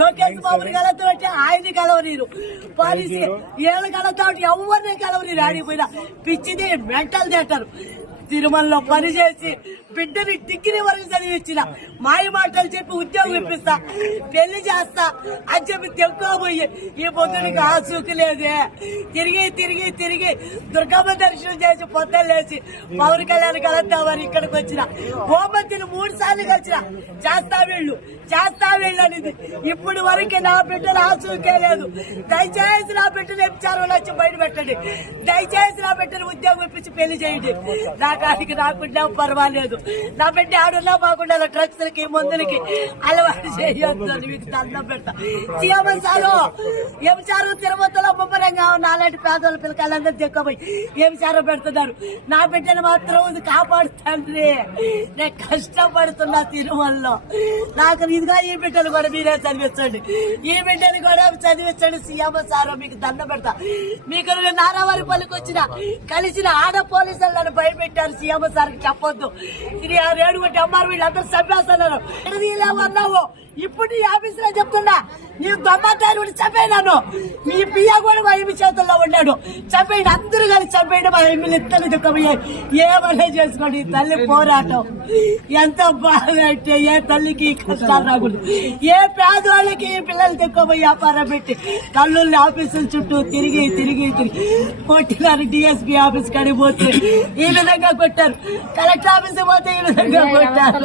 లోకేష్ బాబుని కలతో ఆయన్ని కలవనీరు. పాలసీ ఏళ్ళు కలతో ఎవరిని కలవనీరు? ఆడిపోయినా పిచ్చిది మెంటల్ తింటారు తిరుమలలో పని చేసి బిడ్డని డిగ్రీ వరకు చదివించిన. మాయ మాటలు చెప్పి ఉద్యోగం ఇప్పిస్తా పెళ్ళి చేస్తా అని చెప్పి తెప్పుకోబోయి ఈ పొద్దునికి ఆసూకి లేదే. తిరిగి తిరిగి తిరిగి దుర్గమ్మ దర్శనం చేసి పొద్దున్న లేచి పవన్ కళ్యాణ్ కలుద్దామని ఇక్కడికి వచ్చిన. హోంమంత్రిని మూడు సార్లు కలిసిన. చేస్తా వీళ్ళు. చేస్తా వీళ్ళు అనేది ఇప్పుడు వరకు నా బిడ్డలు ఆసూకే లేదు. దయచేసి నా బిడ్డలు ఎంచారు వచ్చి బయట పెట్టండి. దయచేసి నా బిడ్డను ఉద్యోగం ఇప్పించి పెళ్ళి చేయండి. నా కాడికి బిడ్డ పర్వాలేదు. నా బిడ్డ ఆడున్నా బాగుండాలి. డ్రగ్స్ మందులకి అలవాటు చేయొద్దు అని మీకు దండం పెడతా. సీఎం సారు ఏం చారు? తిరుపతిలో ముమ్మరంగా ఉన్న అలాంటి పేదవాళ్ళ పిల్లకాయలందరూ దిక్కపోయి ఏం చారు పెడుతున్నారు? నా బిడ్డను మాత్రం ఇది కాపాడుతండ్రి నేను కష్టపడుతున్నా తిరుమలలో. నాకు ఇదిగా ఈ బిడ్డలు కూడా మీరే చదివించండి. ఈ బిడ్డలు కూడా చదివించండి. సీఎం సార్ మీకు దండ పెడతా. మీకు నారావారి పల్లికి వచ్చిన కలిసిన ఆడ పోలీసులు నన్ను భయపెట్టారు సీఎం సార్కి చెప్పొద్దు. ఇది ఆ రేణుగుంటి అమ్మారు వీళ్ళందరూ చంపేస్తున్నారు అన్నావు ఇప్పుడు నీ ఆఫీస్లో చెప్తున్నా నీ దొమ్మతారు చంపేయి నన్ను. మీ పియ్య కూడా మా ఎమ్మి చేతుల్లో ఉన్నాడు. చంపేయండి అందరూ కలిసి చంపేయండి మా ఎమ్మిలు ఇద్దరు దుఃఖమయ్యాయి. ఏమన్నా చేసుకోండి ఈ తల్లి పోరాటం. ఎంత బాగా అంటే ఏ తల్లికి కష్టాలు రాకూడదు. ఏ పేదవాళ్ళకి ఈ పిల్లలు దుఃఖమయ్యి వ్యాపారం పెట్టి తల్లుల్ని ఆఫీసుల చుట్టూ తిరిగి తిరిగి తిరిగి కొట్టినారు డిఎస్పీ ఆఫీస్ కాడికి పోతే ఈ విధంగా కొట్టారు. కలెక్టర్ ఆఫీస్ పోతే ఈ విధంగా కొట్టారు.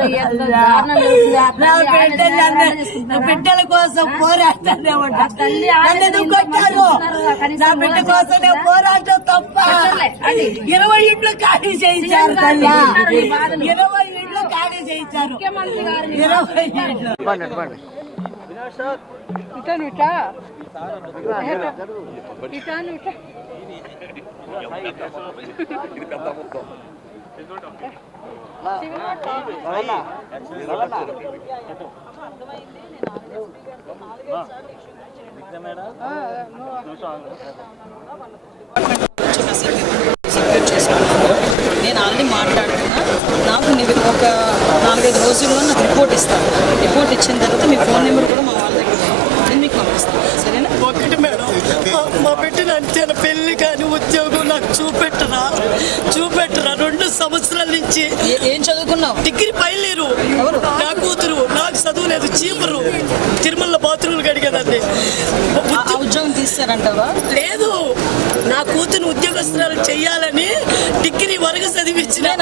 నా బిడ్డలు కోసం పోరాటనే ఉంటా నన్ను ఎందుకు కొట్టారు? నా బిడ్డ కోసం నేను పోరాటం తప్ప. ఇరవై ఇండ్లు ఖాళీ చేయించారు తల్లి. ఇరవై ఇండ్లు ఖాళీ చేయించారు. ఇరవై ఇండ్లు. ఇటాను ఇటా ఇటాను ఇటా సెక్యూర్ చేసుకున్నాను నేను ఆల్రెడీ మాట్లాడుతున్నా. నాకు ఒక నాలుగైదు రోజుల్లో నాకు రిపోర్ట్ ఇస్తాను రిపోర్ట్ ఇచ్చిన తర్వాత మీ ఫోన్ నెంబర్ కూడా మా వాళ్ళ దగ్గర నేను మీకు పంపిస్తాను. సరేనా? ఒకటి మేడం మా- మా అంతేనా పెళ్ళి పెళ్ళి కానీ ఉద్యోగం నాకు చూపెట్టరా? చూ రెండు సంవత్సరాల నుంచి ఏ- చదువుకున్నావు? డిగ్రీ పైలేరు నా కూతురు. నాకు చదువు లేదు. చీపురు. తిరుమల బాత్రూమ్లు కడిగేదండి ఉద్యోగం తీస్తారంటావా? లేదు. నా కూతురు ఉద్యోగస్తురాలు చెయ్యాలని డిగ్రీ వరకు చదివించిన.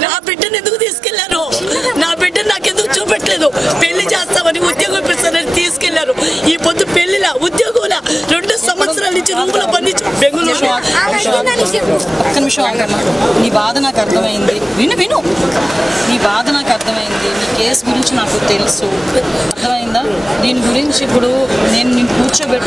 నా బిడ్డను ఎందుకు తీసుకెళ్ళారు? నా బిడ్డను నాకు ఎందుకు చూపెట్టలేదు? పెళ్ళి చేస్తామని ఉద్యోగం ఇప్పిస్తానని తీసుకెళ్ళారు. ఈ పొద్దు పెళ్ళిలా ఉద్యోగంలా రెండు సంవత్సరాల నుంచి రూములో బెంగళూరు ఒక్క నిమిషం ఆగమ్మా నీ బాధ నాకు అర్థమైంది. విను విను. నీ బాధ నాకు అర్థమైంది. నీ కేసు గురించి నాకు తెలుసు. అర్థమైందా? దీని గురించి ఇప్పుడు నేను నేను కూర్చోబెట్టి